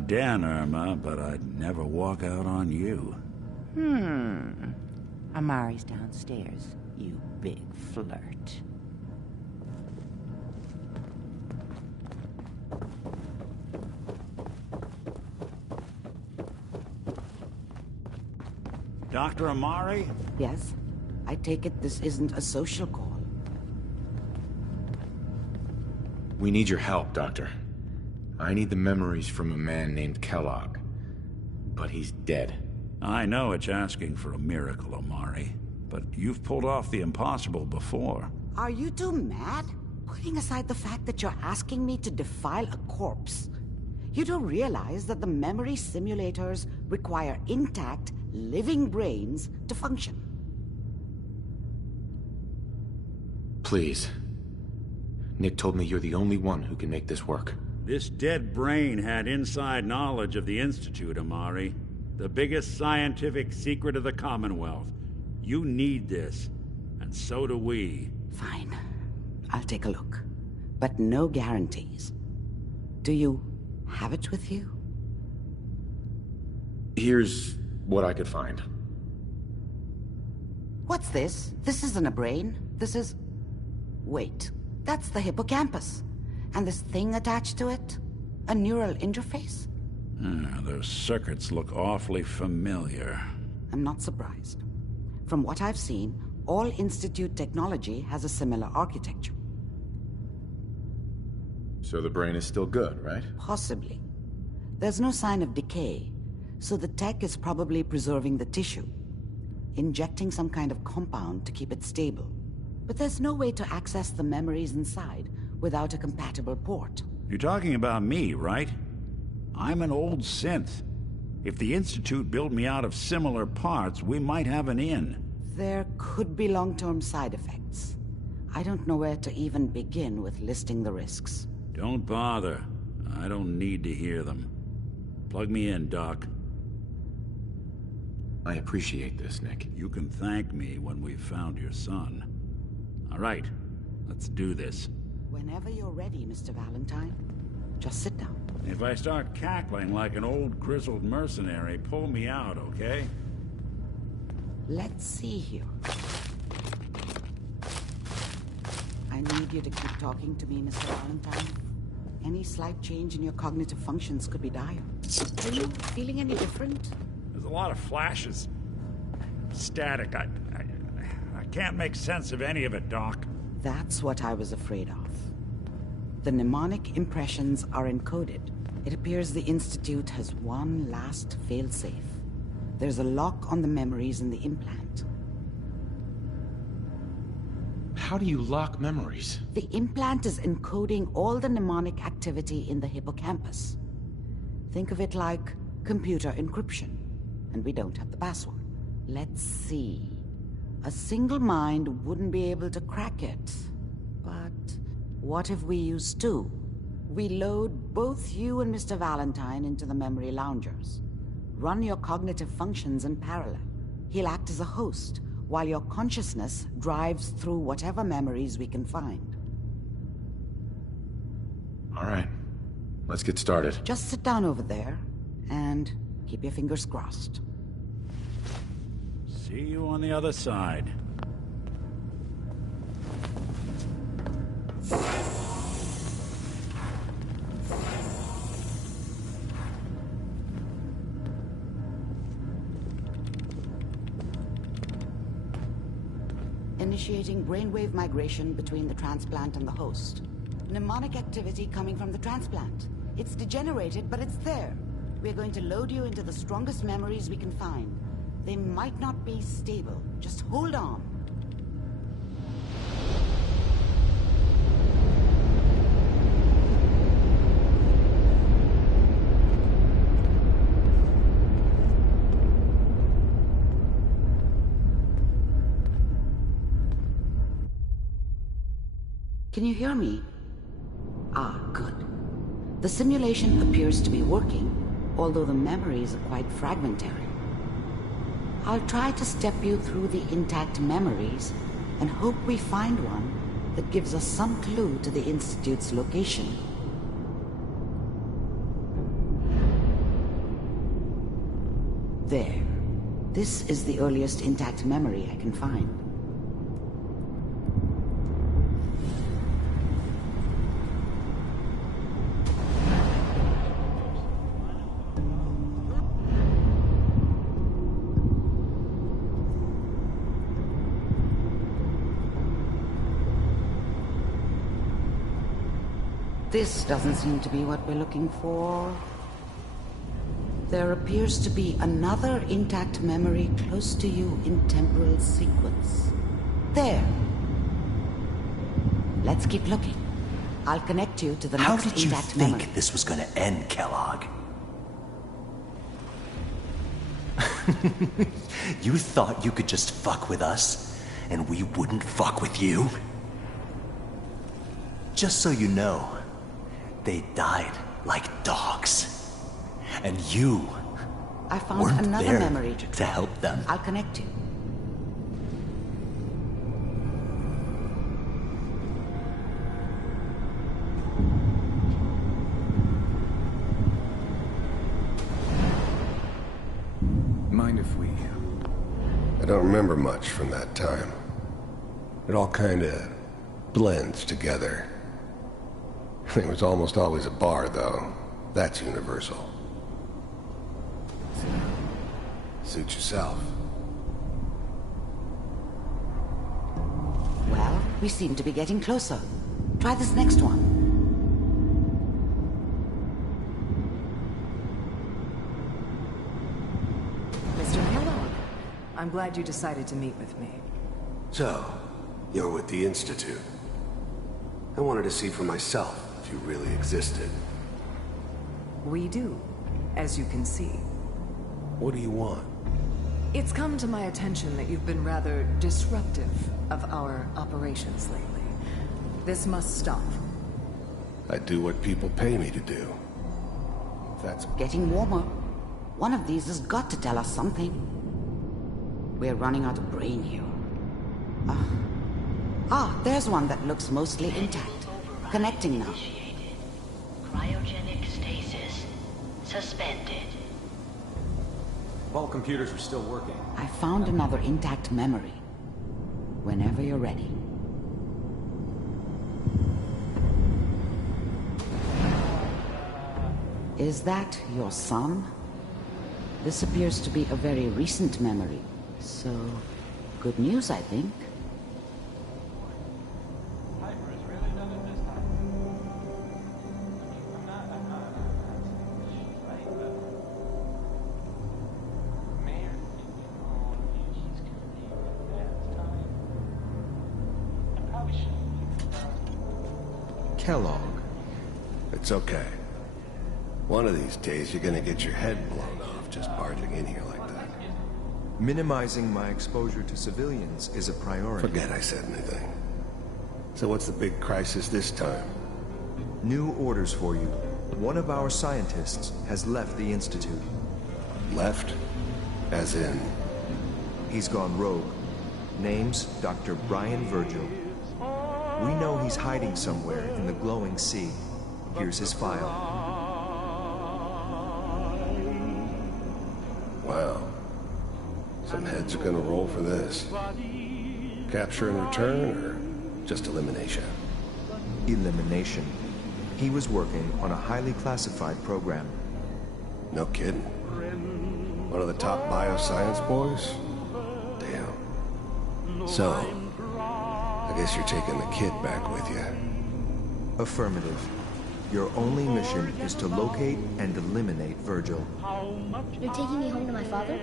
Dan, Irma, but I'd never walk out on you. Amari's downstairs, you big flirt. Dr. Amari? Yes? I take it this isn't a social call. We need your help, Doctor. I need the memories from a man named Kellogg. But he's dead. I know it's asking for a miracle, Amari. But you've pulled off the impossible before. Are you two mad? Putting aside the fact that you're asking me to defile a corpse, you do realize that the memory simulators require intact, living brains to function. Please. Nick told me you're the only one who can make this work. This dead brain had inside knowledge of the Institute, Amari. The biggest scientific secret of the Commonwealth. You need this, and so do we. Fine. I'll take a look. But no guarantees. Do you have it with you? Here's what I could find. What's this? This isn't a brain. This is... Wait. That's the hippocampus. And this thing attached to it? A neural interface? Those circuits look awfully familiar. I'm not surprised. From what I've seen, all Institute technology has a similar architecture. So the brain is still good, right? Possibly. There's no sign of decay, so the tech is probably preserving the tissue, injecting some kind of compound to keep it stable. But there's no way to access the memories inside without a compatible port. You're talking about me, right? I'm an old synth. If the Institute built me out of similar parts, we might have an in. There could be long-term side effects. I don't know where to even begin with listing the risks. Don't bother. I don't need to hear them. Plug me in, Doc. I appreciate this, Nick. You can thank me when we've found your son. All right, let's do this. Whenever you're ready, Mr. Valentine. Just sit down. If I start cackling like an old grizzled mercenary, pull me out, okay? Let's see here. I need you to keep talking to me, Mr. Valentine. Any slight change in your cognitive functions could be dire. Are you feeling any different? There's a lot of flashes. Static. I can't make sense of any of it, Doc. That's what I was afraid of. The mnemonic impressions are encoded. It appears the Institute has one last failsafe. There's a lock on the memories in the implant. How do you lock memories? The implant is encoding all the mnemonic activity in the hippocampus. Think of it like computer encryption. And we don't have the password. Let's see. A single mind wouldn't be able to crack it. But what if we use two? We load both you and Mr. Valentine into the memory loungers. Run your cognitive functions in parallel. He'll act as a host, while your consciousness drives through whatever memories we can find. All right. Let's get started. Just sit down over there, and keep your fingers crossed. See you on the other side. Initiating brainwave migration between the transplant and the host. Mnemonic activity coming from the transplant. It's degenerated, but it's there. We're going to load you into the strongest memories we can find. They might not be stable. Just hold on. Can you hear me? Ah, good. The simulation appears to be working, although the memories are quite fragmentary. I'll try to step you through the intact memories and hope we find one that gives us some clue to the Institute's location. There. This is the earliest intact memory I can find. This doesn't seem to be what we're looking for. There appears to be another intact memory close to you in temporal sequence. There. Let's keep looking. I'll connect you to the How next did you intact think memory. this was gonna end, Kellogg? You thought you could just fuck with us, and we wouldn't fuck with you? Just so you know, they died like dogs. And you I found weren't another there memory to help them. I'll connect you. Mind if we... I don't remember much from that time. It all kinda blends together. It was almost always a bar, though. That's universal. Suit yourself. Well, we seem to be getting closer. Try this next one. Mr. Kellogg, I'm glad you decided to meet with me. So, you're with the Institute. I wanted to see for myself if you really existed. We do, as you can see. What do you want? It's come to my attention that you've been rather disruptive of our operations lately. This must stop. I do what people pay me to do. That's... Getting warmer. One of these has got to tell us something. We're running out of brain here. There's one that looks mostly intact. Connecting now. Cryogenic stasis suspended. All computers are still working. I found another intact memory. Whenever you're ready. Is that your son? This appears to be a very recent memory, so good news, I think. Kellogg. It's okay. One of these days, you're gonna get your head blown off just barging in here like that. Minimizing my exposure to civilians is a priority. Forget I said anything. So what's the big crisis this time? New orders for you. One of our scientists has left the Institute. Left? As in... He's gone rogue. Name's Dr. Brian Virgil. We know he's hiding somewhere in the glowing sea. Here's his file. Wow. Some heads are gonna roll for this. Capture and return, or just elimination? Elimination. He was working on a highly classified program. No kidding. One of the top bioscience boys? Damn. So, I guess you're taking the kid back with you. Affirmative. Your only mission is to locate and eliminate Virgil. You're taking me home to my father?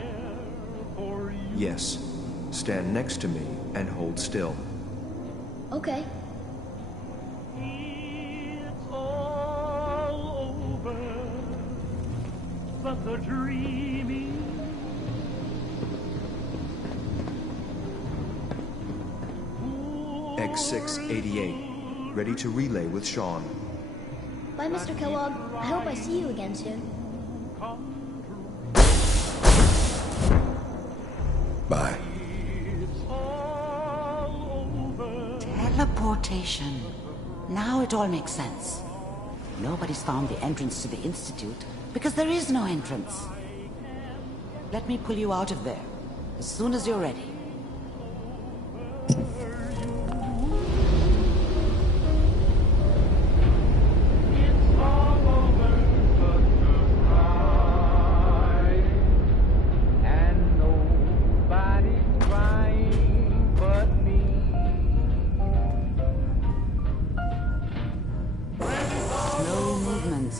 Yes. Stand next to me and hold still. Okay. It's all over, but the dreaming. X688. Ready to relay with Sean. Bye, Mr. Kellogg. I hope I see you again soon. Bye. Teleportation. Now it all makes sense. Nobody's found the entrance to the Institute because there is no entrance. Let me pull you out of there, as soon as you're ready.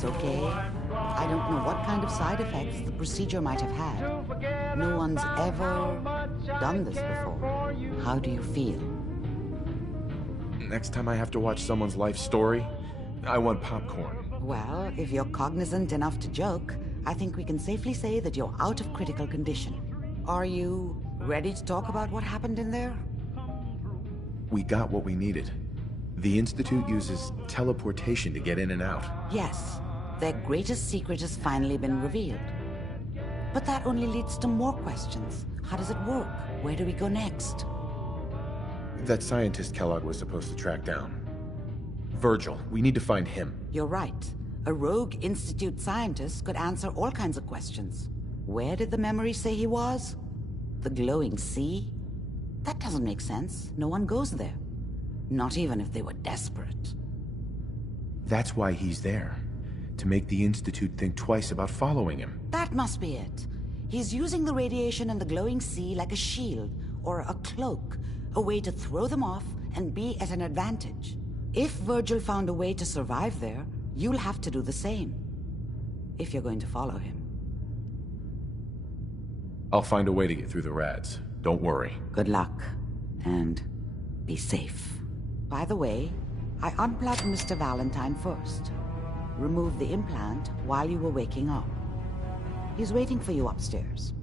Okay? I don't know what kind of side effects the procedure might have had. No one's ever done this before. How do you feel? Next time I have to watch someone's life story, I want popcorn. Well, if you're cognizant enough to joke, I think we can safely say that you're out of critical condition. Are you ready to talk about what happened in there? We got what we needed. The Institute uses teleportation to get in and out. Yes. Their greatest secret has finally been revealed. But that only leads to more questions. How does it work? Where do we go next? That scientist Kellogg was supposed to track down. Virgil, we need to find him. You're right. A rogue Institute scientist could answer all kinds of questions. Where did the memory say he was? The glowing sea? That doesn't make sense. No one goes there. Not even if they were desperate. That's why he's there. To make the Institute think twice about following him. That must be it. He's using the radiation and the glowing sea like a shield, or a cloak, a way to throw them off and be at an advantage. If Virgil found a way to survive there, you'll have to do the same. If you're going to follow him. I'll find a way to get through the rads. Don't worry. Good luck. And be safe. By the way, I unplugged Mr. Valentine first. Remove the implant while you were waking up. He's waiting for you upstairs.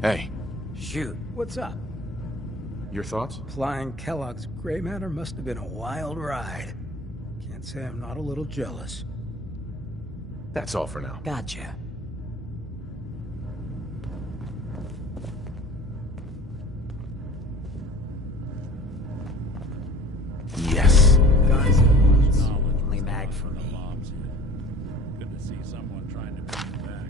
Hey. Shoot, what's up? Your thoughts? Applying Kellogg's gray matter must have been a wild ride. Can't say I'm not a little jealous. That's all for now. Gotcha. Yes. Guns and boots. Only mag for me. Good to see someone trying to bring it back.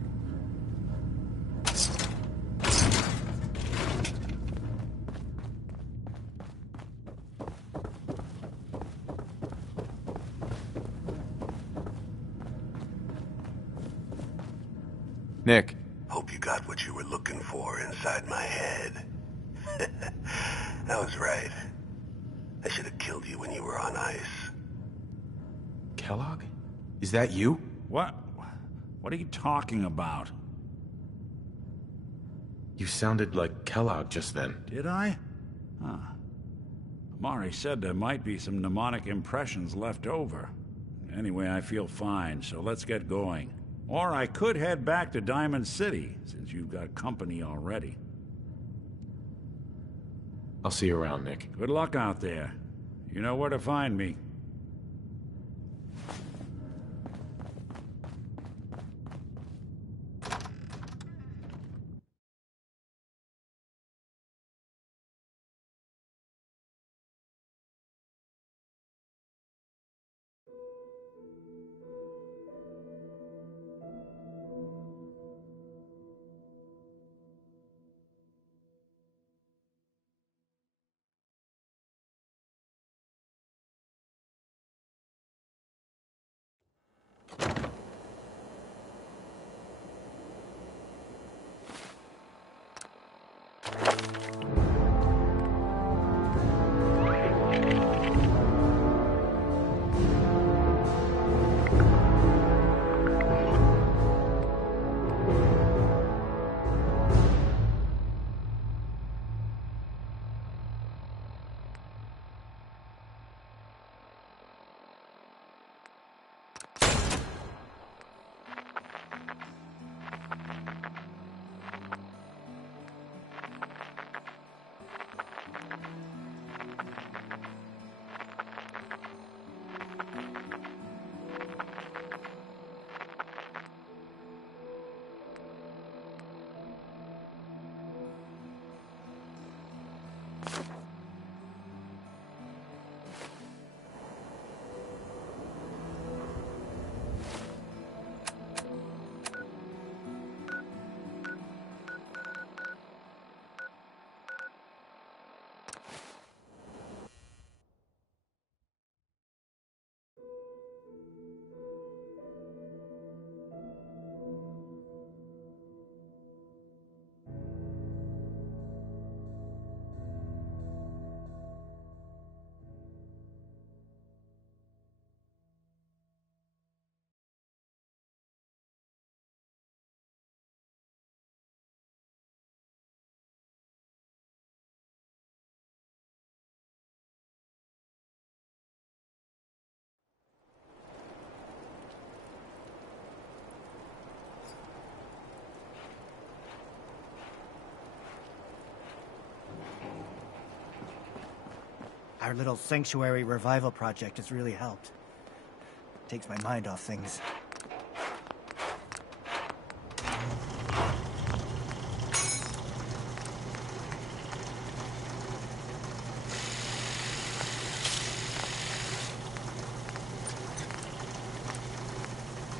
Nick. Hope you got what you were looking for inside my head. I was right. I should have killed you when you were on ice. Kellogg? Is that you? What? What are you talking about? You sounded like Kellogg just then. Did I? Huh. Amari said there might be some mnemonic impressions left over. Anyway, I feel fine, so let's get going. Or I could head back to Diamond City, since you've got company already. I'll see you around, Nick. Good luck out there. You know where to find me. Our little sanctuary revival project has really helped. Takes my mind off things.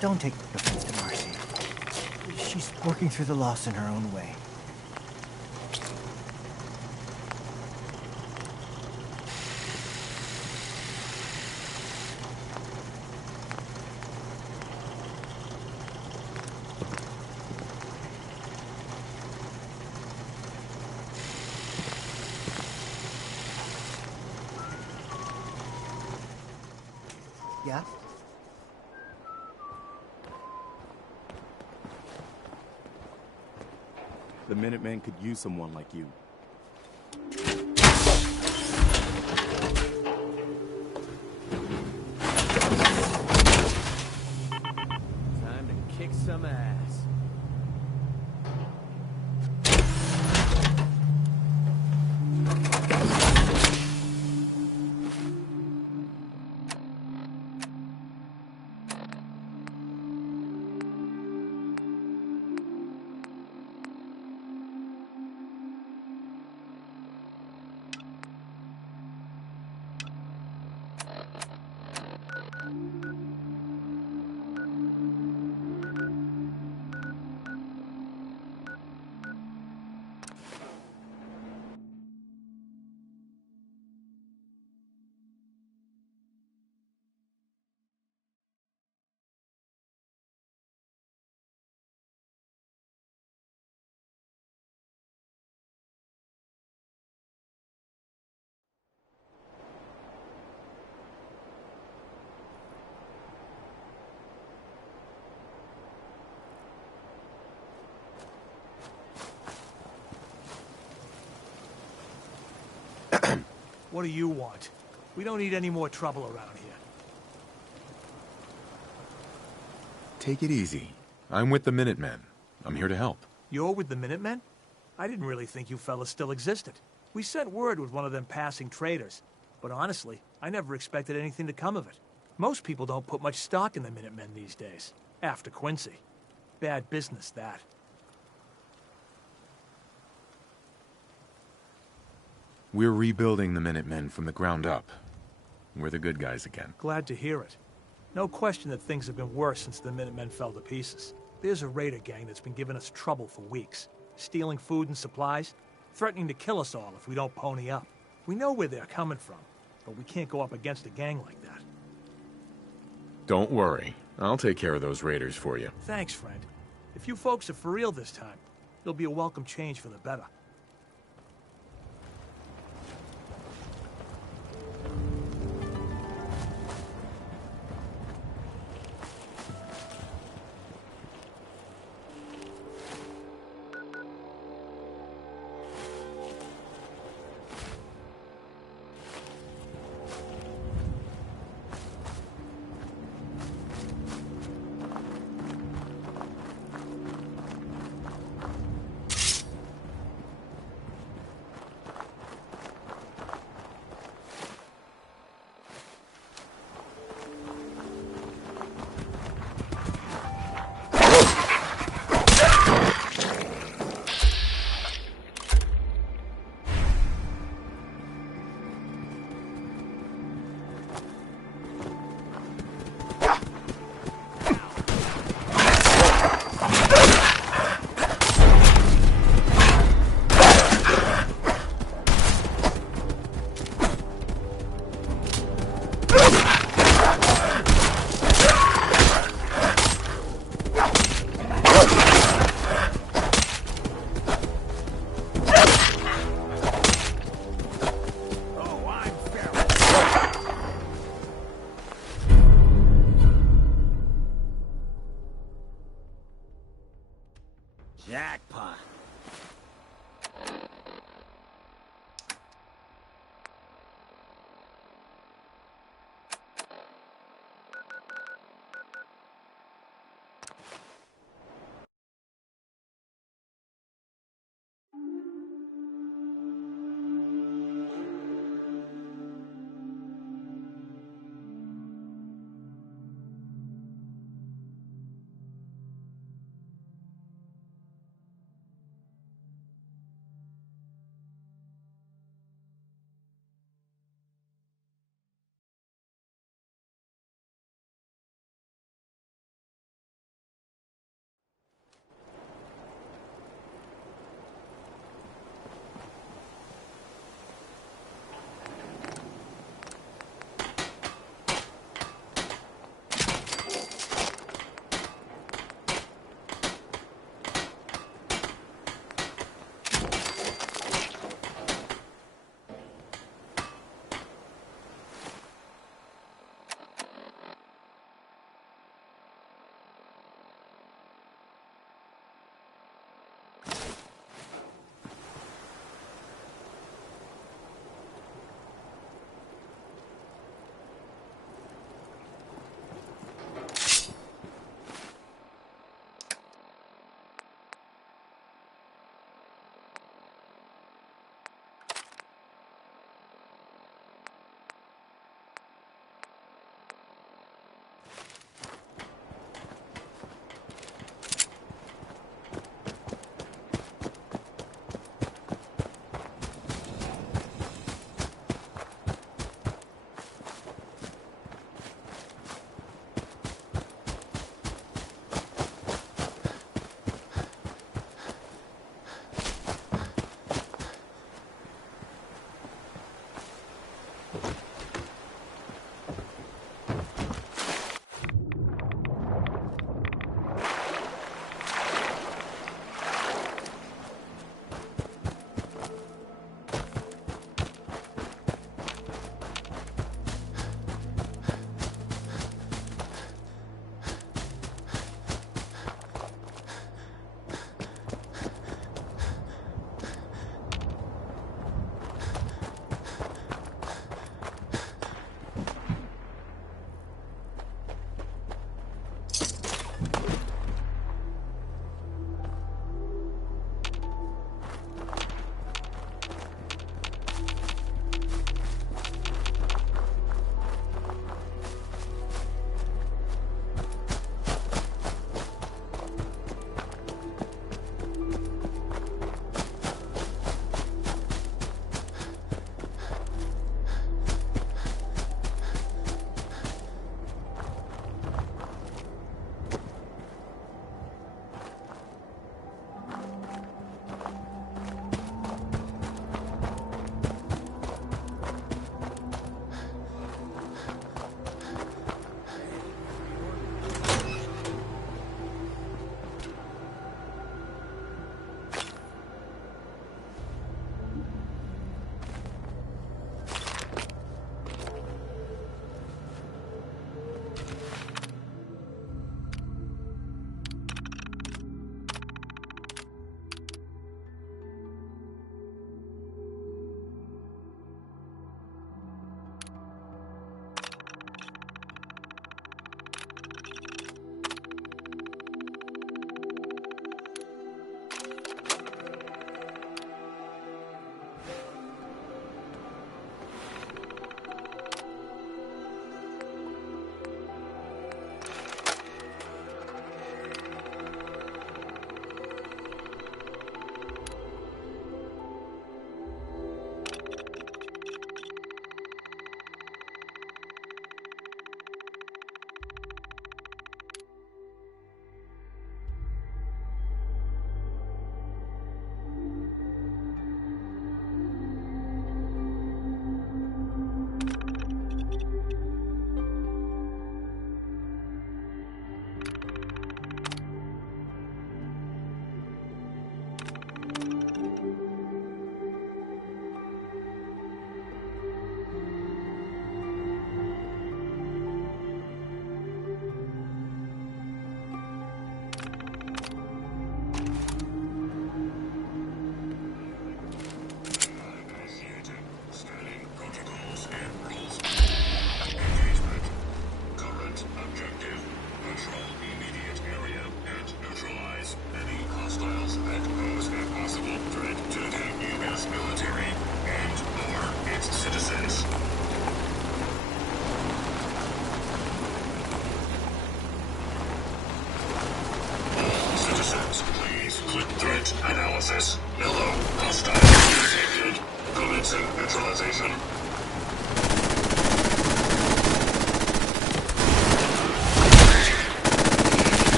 Don't take offense to Marcy. She's working through the loss in her own way. Yeah? The Minutemen could use someone like you. Time to kick some ass. What do you want? We don't need any more trouble around here. Take it easy. I'm with the Minutemen. I'm here to help. You're with the Minutemen? I didn't really think you fellas still existed. We sent word with one of them passing traders. But honestly, I never expected anything to come of it. Most people don't put much stock in the Minutemen these days. After Quincy. Bad business, that. We're rebuilding the Minutemen from the ground up. We're the good guys again. Glad to hear it. No question that things have been worse since the Minutemen fell to pieces. There's a raider gang that's been giving us trouble for weeks. Stealing food and supplies, threatening to kill us all if we don't pony up. We know where they're coming from, but we can't go up against a gang like that. Don't worry. I'll take care of those raiders for you. Thanks, friend. If you folks are for real this time, it'll be a welcome change for the better.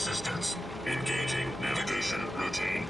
assistance. Engaging navigation routine.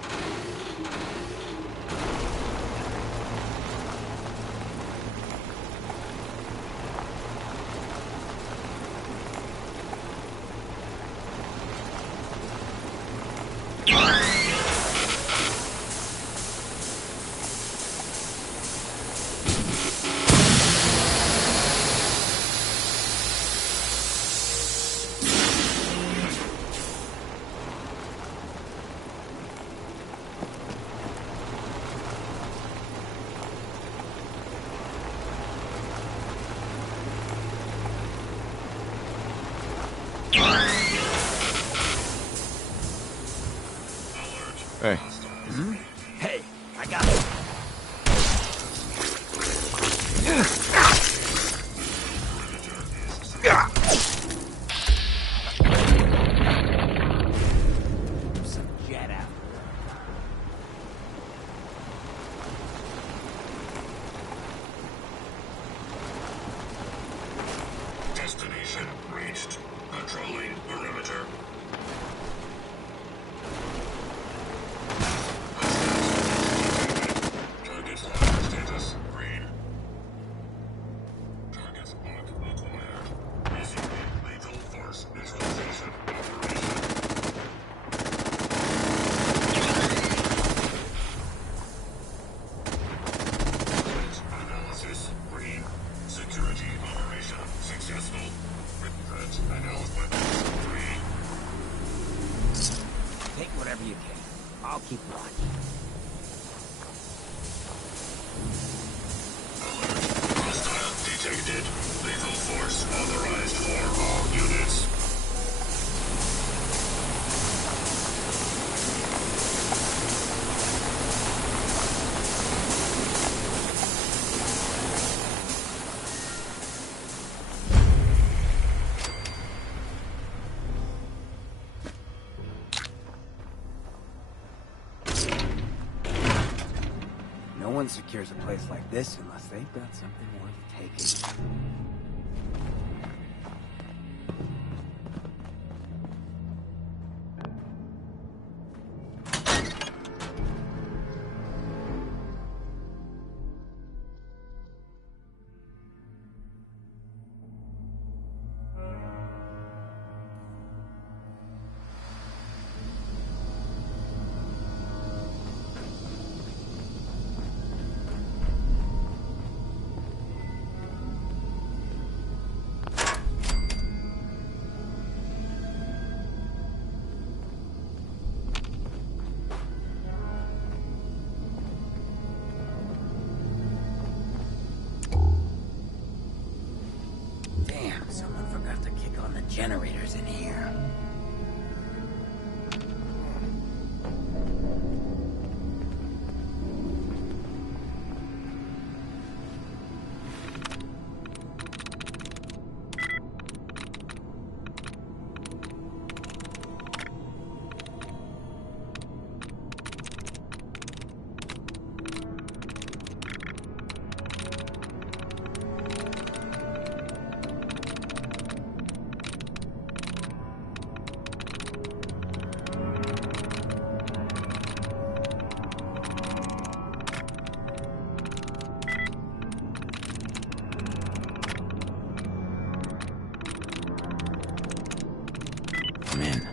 Hey. Hey, I got it. Some jet out. Destination reached. Controlling perimeter. Target status green. Target mark acquired. Receiving lethal force neutralization operation. Analysis green. Security operation successful. Written threat analysis green. Take whatever you can. I'll keep watching. Hostile detected. Lethal force authorized for all units. No one secures a place like this unless they've got something worth taking. Damn, someone forgot to kick on the generators in here. Come in.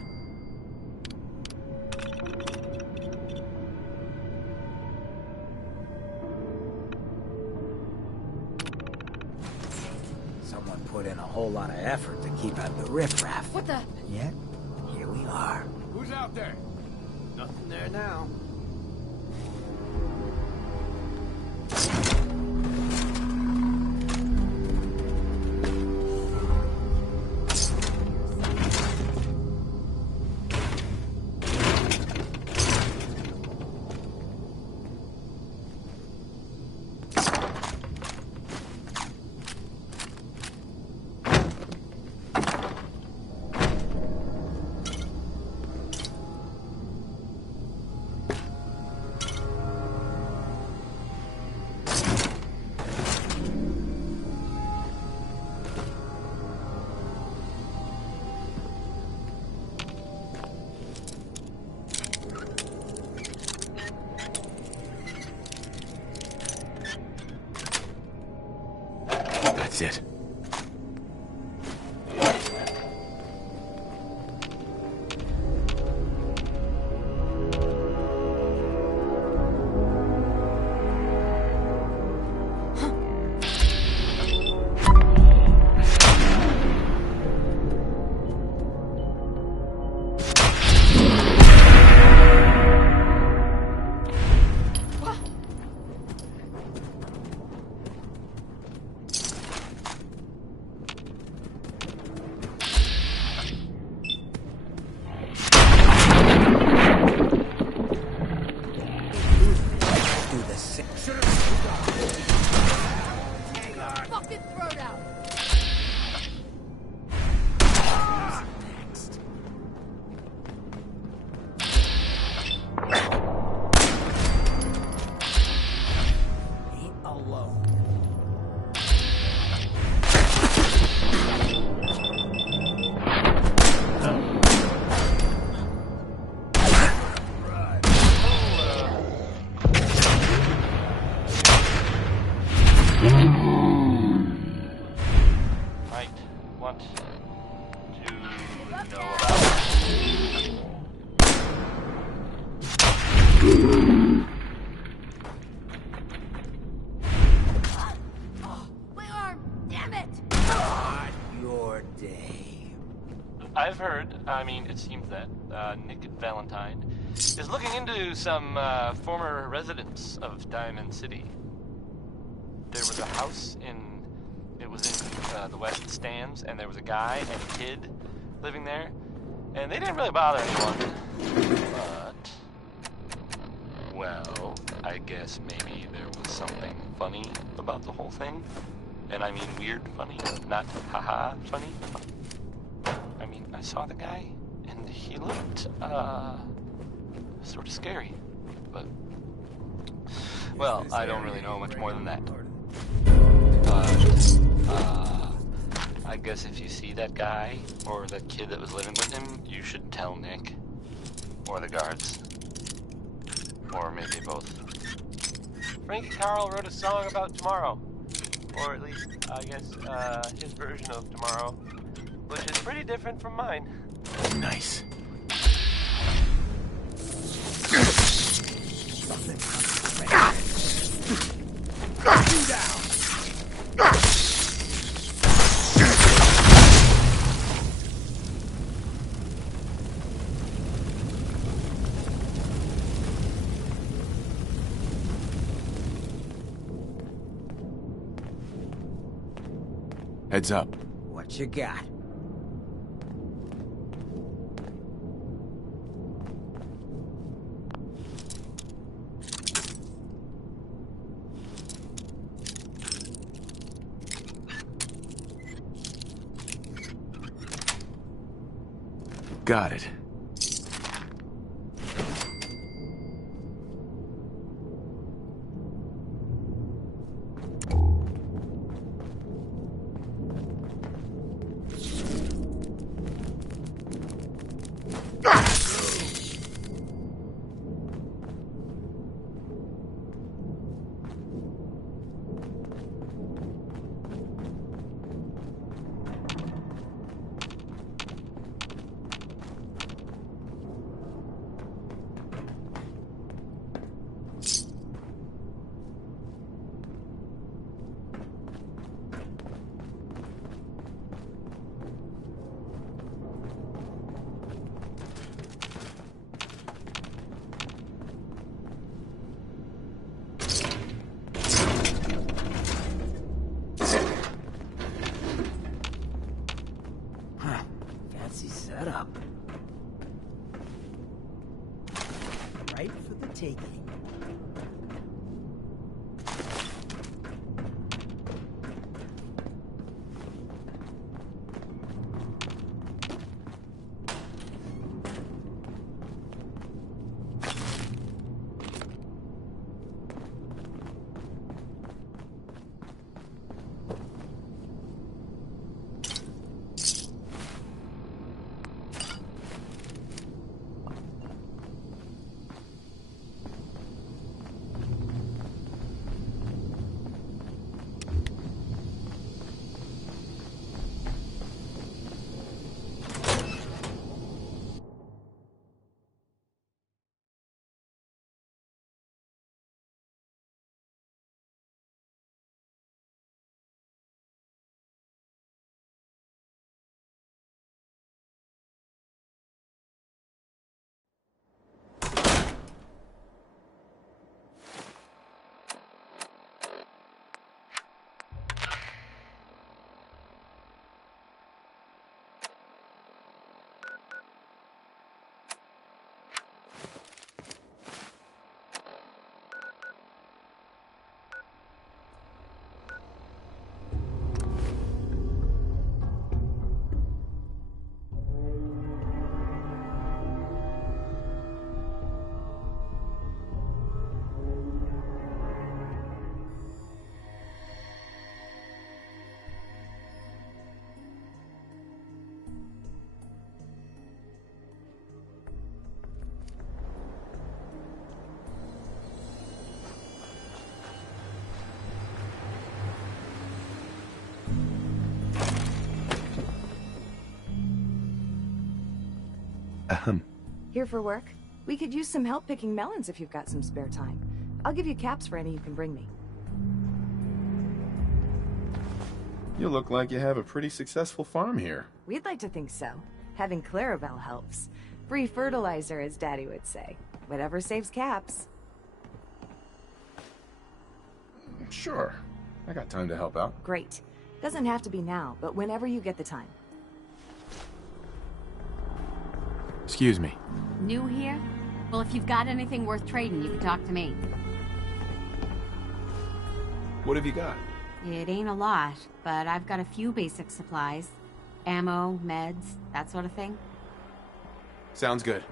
Someone put in a whole lot of effort to keep out the riffraff. What the? And yet, here we are. Who's out there? Nothing there now. That's it. Fucking throat out! Ain't alone. Might want to know My arm! Damn it! Not your day. I've heard, it seems that Nick Valentine is looking into some former residents of Diamond City. There was a house it was in the West Stands, and there was a guy and a kid living there, and they didn't really bother anyone. But, well, I guess maybe there was something funny about the whole thing. And I mean weird funny, not haha funny. I saw the guy, and he looked, sort of scary. But, well, I don't really know much more than that. But, I guess if you see that guy, or that kid that was living with him, you should tell Nick. Or the guards. Or maybe both. Frankie Carl wrote a song about tomorrow. Or at least, I guess, his version of tomorrow. Which is pretty different from mine. Nice. Heads up. What you got? Got it. Fancy setup. Right for the taking. Here for work? We could use some help picking melons if you've got some spare time. I'll give you caps for any you can bring me. You look like you have a pretty successful farm here. We'd like to think so. Having Clarabelle helps. Free fertilizer, as Daddy would say. Whatever saves caps. Sure. I got time to help out. Great. Doesn't have to be now, but whenever you get the time. Excuse me. New here? Well, if you've got anything worth trading, you can talk to me. What have you got? It ain't a lot, but I've got a few basic supplies. Ammo, meds, that sort of thing. Sounds good.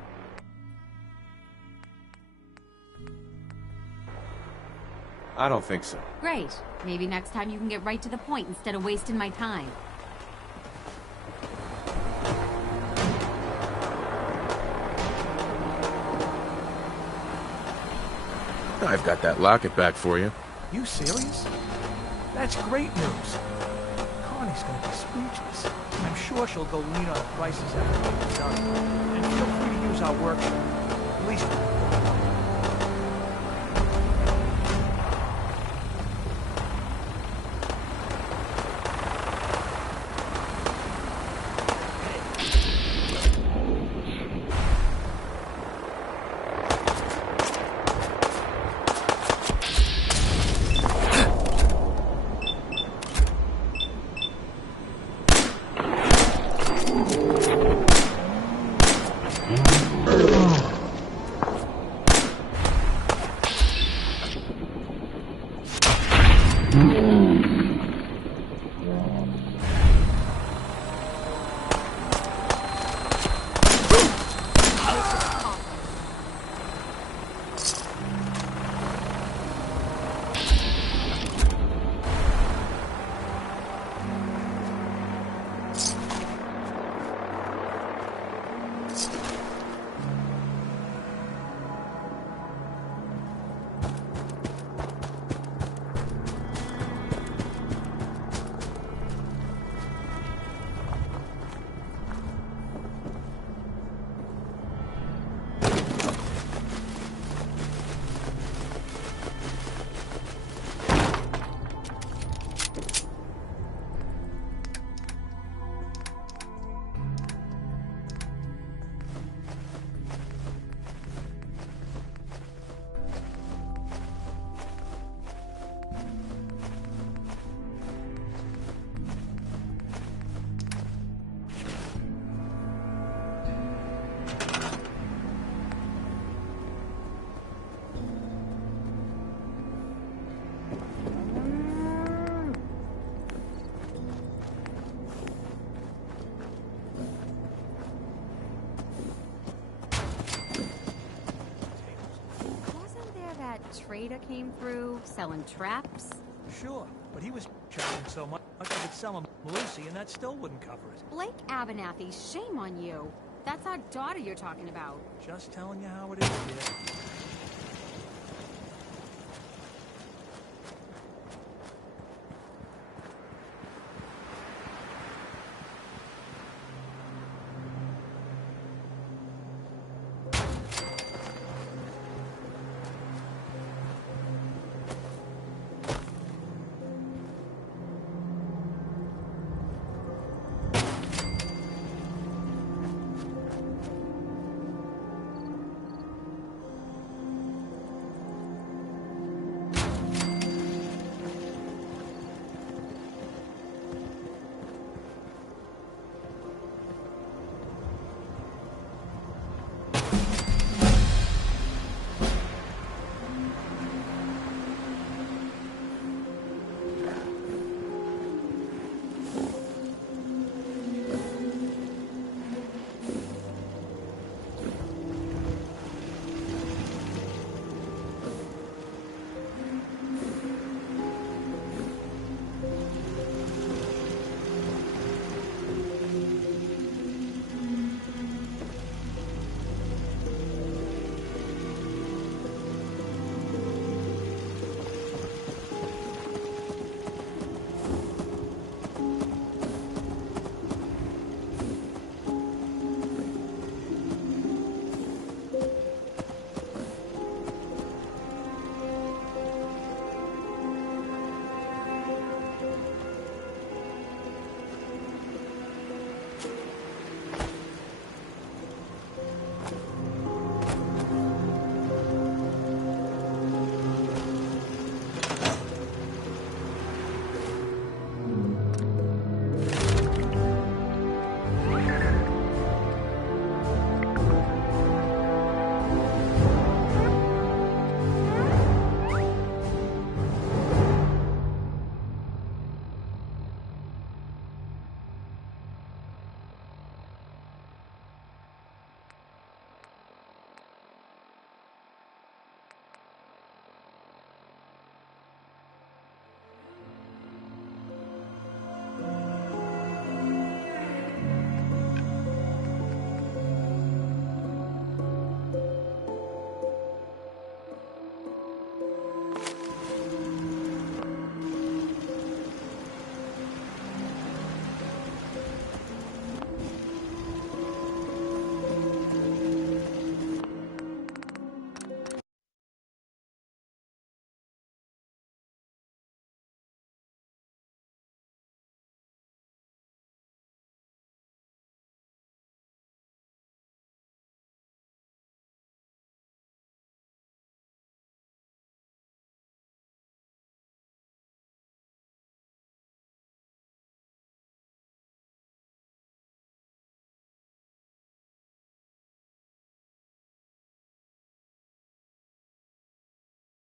I don't think so. Great. Maybe next time you can get right to the point instead of wasting my time. I've got that locket back for you. You serious? That's great news. Connie's gonna be speechless. I'm sure she'll go lean on the prices after it's done. And feel free to use our workshop. At least... Trader came through, selling traps? Sure, but he was charging so much I could sell him Lucy and that still wouldn't cover it. Blake Abernathy, shame on you. That's our daughter you're talking about. Just telling you how it is, kid.